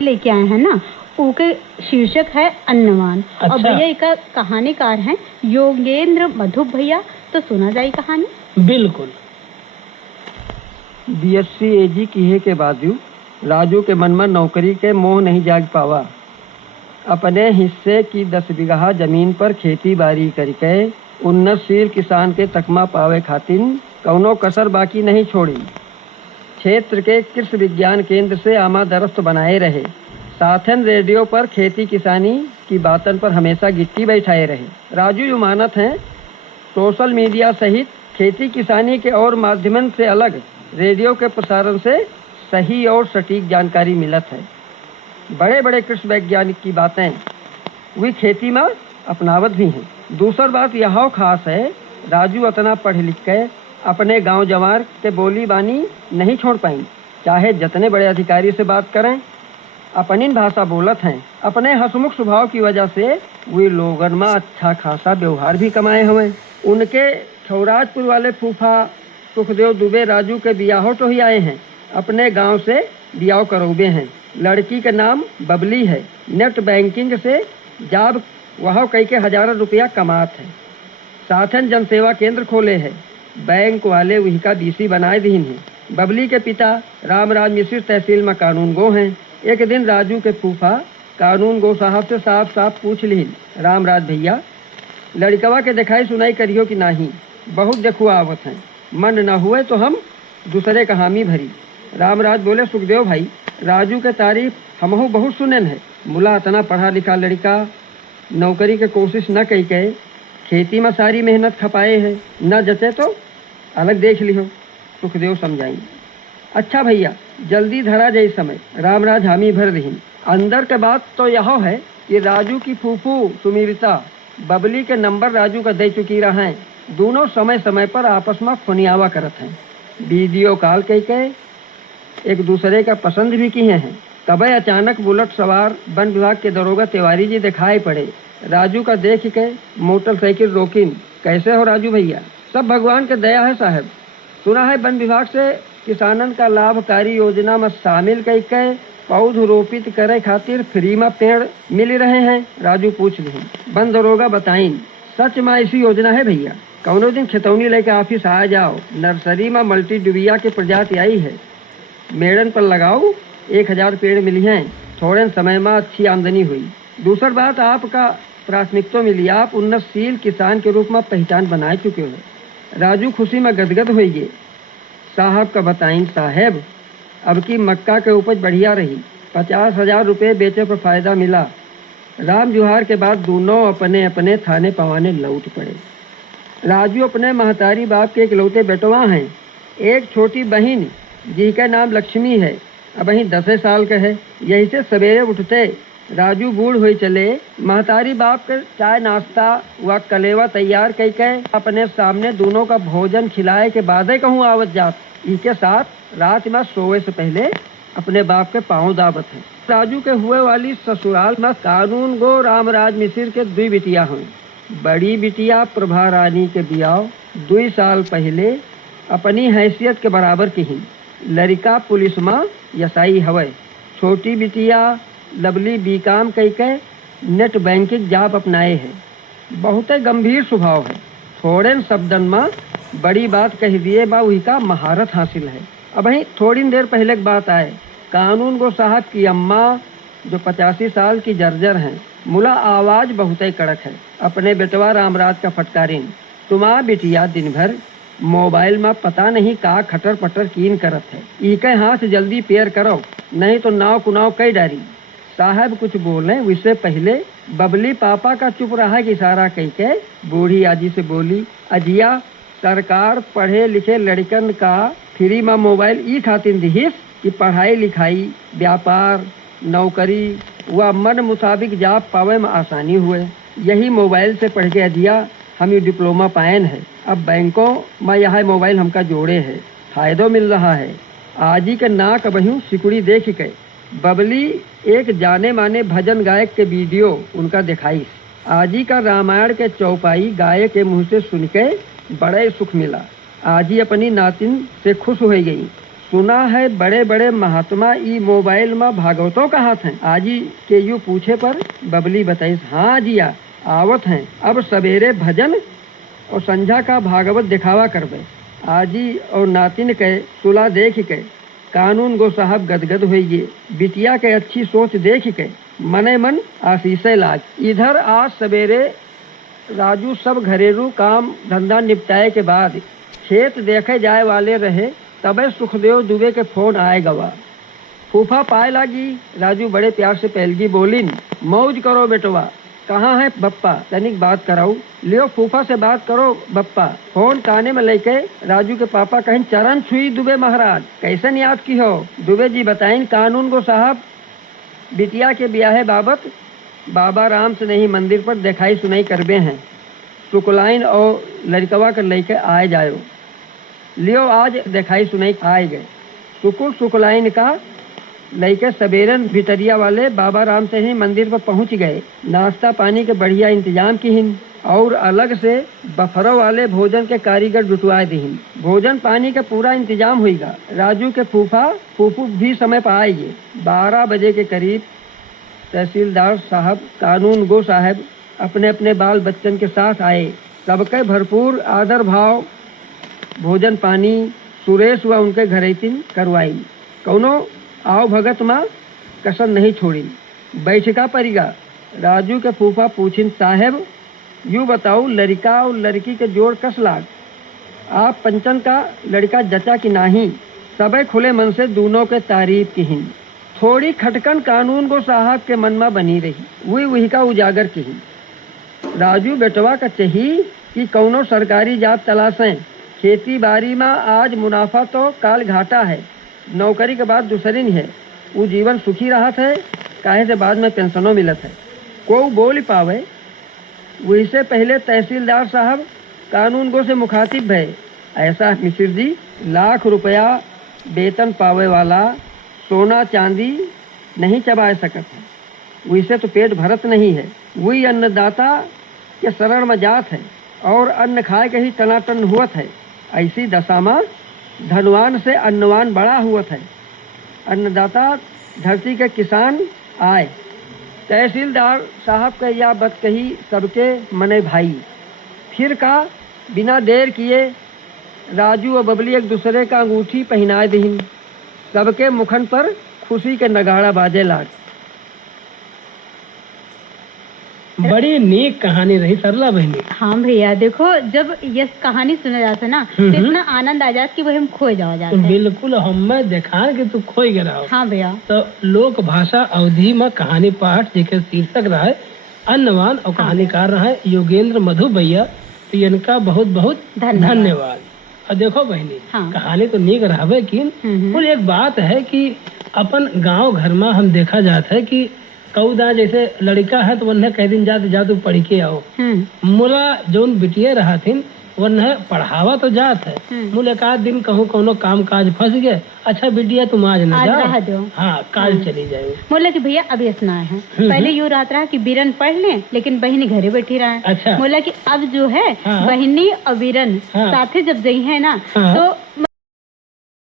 लेके आए हैं ना, उनके शीर्षक है अन्नवान। अच्छा। और भैया का कहानीकार हैं योगेंद्र मधुप भैया। तो सुना जाए कहानी। बिल्कुल। बीएससी एजी किए के बावजूद राजू के मन में नौकरी के मोह नहीं जाग पावा। अपने हिस्से की 10 बीघा जमीन पर खेती बाड़ी करके उन्नतशील किसान के तकमा पावे खातिर कौनो कसर बाकी नहीं छोड़ी। क्षेत्र के कृषि विज्ञान केंद्र से आमादरस्त बनाए रहे, साथन रेडियो पर खेती किसानी की बातन पर हमेशा गिट्टी बैठाए रहे। राजू युमानत हैं सोशल मीडिया सहित खेती किसानी के और माध्यमों से अलग रेडियो के प्रसारण से सही और सटीक जानकारी मिलत है। बड़े बड़े कृषि वैज्ञानिक की बातें वे खेती में अपनावत भी हैं। दूसरी बात यह खास है, राजू इतना पढ़ लिख के अपने गांव जवार के बोली बानी नहीं छोड़ पाई। चाहे जितने बड़े अधिकारी से बात करें, अपनी भाषा बोलत हैं। अपने हंसमुख स्वभाव की वजह से वे लोगन में अच्छा खासा व्यवहार भी कमाए हुए। उनके छौराजपुर वाले फूफा सुखदेव दुबे राजू के बियाहो तो ही आए हैं, अपने गांव से बियाह करोबे हैं। लड़की का नाम बबली है। नेट बैंकिंग से जॉब वह कई के हजारों रुपया कमात है। साथन जनसेवा केंद्र खोले है, बैंक वाले वही का बीसी बनाए दीन है। बबली के पिता रामराज मिश्र तहसील में कानून गो हैं। एक दिन राजू के फूफा कानून गो साहब से साफ साफ पूछ लीन, रामराज भैया लड़कवा के दिखाई सुनाई करियो कि नहीं, बहुत देखुआ आवत हैं, मन न हुए तो हम दूसरे का हामी भरी। रामराज बोले, सुखदेव भाई राजू के तारीफ हमहू बहुत सुनन है। मुला इतना पढ़ा लिखा लड़का नौकरी के कोशिश न कई के खेती में सारी मेहनत खपाए है, न जचे तो अलग देख लियो। सुखदेव समझाई, अच्छा भैया जल्दी धरा जाए समय। रामराज हामी भर रही। अंदर के बात तो यह है कि राजू की फूफू सुमीरता बबली के नंबर राजू का दे चुकी रहा है। दोनों समय समय पर आपस में फनियावा करत हैं, वीडियो कॉल कई के एक दूसरे का पसंद भी किए हैं। तबे अचानक बुलेट सवार वन विभाग के दरोगा तिवारी जी दिखाई पड़े। राजू का देख के मोटरसाइकिल रोकिन, कैसे हो राजू भैया? सब भगवान के दया है साहब। सुना है वन विभाग से किसानन का लाभकारी योजना में शामिल कई के पौध रोपित करे खातिर फ्री में पेड़ मिल रहे हैं। राजू पूछ ली। वन दरोगा बताइन, सच में ऐसी योजना है भैया? कौनो दिन खितौनी लेके ऑफिस आ जाओ, नर्सरी में मल्टी डुबिया की प्रजाति आई है, मेड़न पर लगाओ, 1000 पेड़ मिली हैं। थोड़े समय में अच्छी आमदनी हुई। दूसरी बात, आपका प्राथमिकता मिली, आप उन्नतशील किसान के रूप में पहचान बनाए चुके हो। राजू खुशी में गदगद हो गए। साहब का बताइन, साहब अब की मक्का के उपज बढ़िया रही, 50,000 रुपये बेचे पर फायदा मिला। राम जुहार के बाद दोनों अपने अपने थाने पवाने लौट पड़े। राजू अपने महतारी बाप के इकलौते बेटवा हैं। एक छोटी बहन जिसका नाम लक्ष्मी है, अब वही 10 साल का है। यही से सवेरे उठते राजू बूढ़ हुए चले, महतारी बाप के चाय नाश्ता व कलेवा तैयार करके अपने सामने दोनों का भोजन खिलाए के बाद ही कहूँ आवत जात। इसके साथ रात में सोए से पहले अपने बाप के पाँव दावत है। राजू के हुए वाली ससुराल में कानून गो रामराज मिश्र के 2 बिटिया हुई। बड़ी बिटिया प्रभा रानी के बियाह 2 साल पहले अपनी हैसियत के बराबर की ही। लड़का पुलिस में यसाई हवे। छोटी बिटिया लवली बीकाम कई के नेट बैंकिंग जॉब अपनाए है। बहुत गंभीर स्वभाव है, थोड़े शब्दन में बड़ी बात कह दिए बा वही का महारत हासिल है। अब वही थोड़ी देर पहले की बात आए, कानून गो साहब की अम्मा जो 85 साल की जर्जर हैं, मुला आवाज बहुत कड़क है। अपने बेटवा रामराज का फटकारिन, तुम्हारा बिटिया दिन भर मोबाइल में पता नहीं का खटर पटर कीन करत है, इके हाथ जल्दी पेयर करो नहीं तो नाव कुनाव कई डारी। साहब कुछ बोले उससे पहले बबली पापा का चुप रहा कि इशारा कही के बूढ़ी आजी से बोली, अजिया सरकार पढ़े लिखे लड़कन का फ्री में मोबाइल ई खातिर दिहिस कि पढ़ाई लिखाई व्यापार नौकरी व मन मुताबिक जॉब पावे में आसानी हुए। यही मोबाइल से पढ़ के अजिया हम ये डिप्लोमा पायन है। अब बैंकों में यह मोबाइल हमका जोड़े है, फायदो मिल रहा है। आजी के नाक बहू सिकुड़ी देख के बबली एक जाने माने भजन गायक के वीडियो उनका दिखाई। आजी का रामायण के चौपाई गायक के मुंह से सुन के बड़े सुख मिला। आजी अपनी नातिन से खुश हो गई। सुना है बड़े बड़े महात्मा ई मोबाइल में भागवतों कहात हैं। आजी के यू पूछे पर बबली बताई, हाँ जिया आवत हैं। अब सवेरे भजन और संझा का भागवत दिखावा करबे। आजी और नातिन के सुला देख के कानून गो साहब गदगद हुई। बिटिया के अच्छी सोच देख के मने मन आशीषे लाग। इधर आज सवेरे राजू सब घरेलू काम धंधा निपटाए के बाद खेत देखे जाए वाले रहे, तबे सुखदेव दुबे के फोन आए गवा। फूफा पाए लागी। राजू बड़े प्यार से पहलगी बोलिन, मौज करो बेटवा, कहाँ है बप्पा, तनिक बात कराऊ। लियो फूफा से बात करो बप्पा। फोन काने में लेके राजू के पापा कहीं चरण छुई दुबे महाराज, कैसन याद की हो। दुबे जी बताइन, कानून को साहब बिटिया के ब्याहे बाबत बाबा राम से नहीं मंदिर पर दिखाई सुनाई करबे हैं। सुकुलाइन और लड़कवा कर लेके आए जायो। लियो आज दिखाई सुनाई आए गए। सुकुलाइन का लड़के सवेरन भितरिया वाले बाबा राम से ही मंदिर पर पहुंच गए। नाश्ता पानी के बढ़िया इंतजाम किहिन और अलग से बफरों वाले भोजन के कारीगर जुटवा दीहिन। भोजन पानी का पूरा इंतजाम हुईगा। राजू के फूफू भी समय पर आएंगे। 12 बजे के करीब तहसीलदार साहब कानून गो साहब अपने अपने बाल बच्चन के साथ आए। सबके भरपूर आदर भाव भोजन पानी सुरेश व उनके घरेतिन करवाई। कौनो आओ भगत माँ कसर नहीं छोड़ी। बैठका परिगा। राजू के फूफा पूछिन, साहेब यूँ बताओ लड़का और लड़की के जोड़ कस लाग। आप पंचन का लड़का जचा कि नाही। सबे खुले मन से दोनों के तारीफ किहिन। थोड़ी खटकन कानून को साहब के मन में बनी रही। वही का उजागर किहिन। राजू बेटवा का चाहिए कि कौनो सरकारी जात तलाशें। खेती बाड़ी में आज मुनाफा तो काल घाटा है। नौकरी के बाद दूसरी नहीं है। वो जीवन सुखी रहा है, काहे से बाद में पेंशनों मिलत है। को बोल पावे। वही से पहले तहसीलदार साहब कानून गो से मुखातिब है। ऐसा मिश्र जी लाख रुपया वेतन पावे वाला सोना चांदी नहीं चबा सकत है। वही से तो पेट भरत नहीं है। वही अन्नदाता के शरण में जात है और अन्न खाए के ही टनाटन हुआ है। ऐसी दशा में धनवान से अन्नवान बड़ा हुआ है। अन्नदाता धरती के किसान आए। तहसीलदार साहब का यह बात कही सबके मने भाई। फिर का बिना देर किए राजू और बबली एक दूसरे का अंगूठी पहनाए दीन। सबके मुखन पर खुशी के नगाड़ा बाजे लाग। बड़ी नेक कहानी रही सरला बहनी। हाँ भैया, देखो जब ये कहानी सुना जाता है ना तो इतना आनंद आ जाता कि वही हम खोए जाओ जाते हैं। बिल्कुल हमें देखान के तू खोई गया हो। हाँ भैया। तो लोक भाषा अवधि में कहानी पाठ जेके शीर्षक रहा है अन्नवान और कहानीकार रहा है योगेंद्र मधु भैया। तो इनका बहुत बहुत धन्यवाद। और देखो बहनी कहानी तो नीक रहा किन एक बात है कि अपन गांव घर में हम देखा जाता है कि कौदा जैसे लड़का है तो वह कह दिन जा तू पढ़ के आओ। मुला जोन बिटिया रहा थी वह पढ़ावा तो जात है। मुल एक आध दिन कहूँ कोनो काम काज फंस गए। अच्छा बिटिया तुम आज न जाओ। हाँ काल चली जाए। बोला कि भैया अभी स्नान है। पहले यूँ रात रहा कि बीरन पढ़ लें लेकिन बहनी घरे बैठी रहा है। अच्छा। बोला कि अब जो है बहनी और बीरन साथे जब गई है ना तो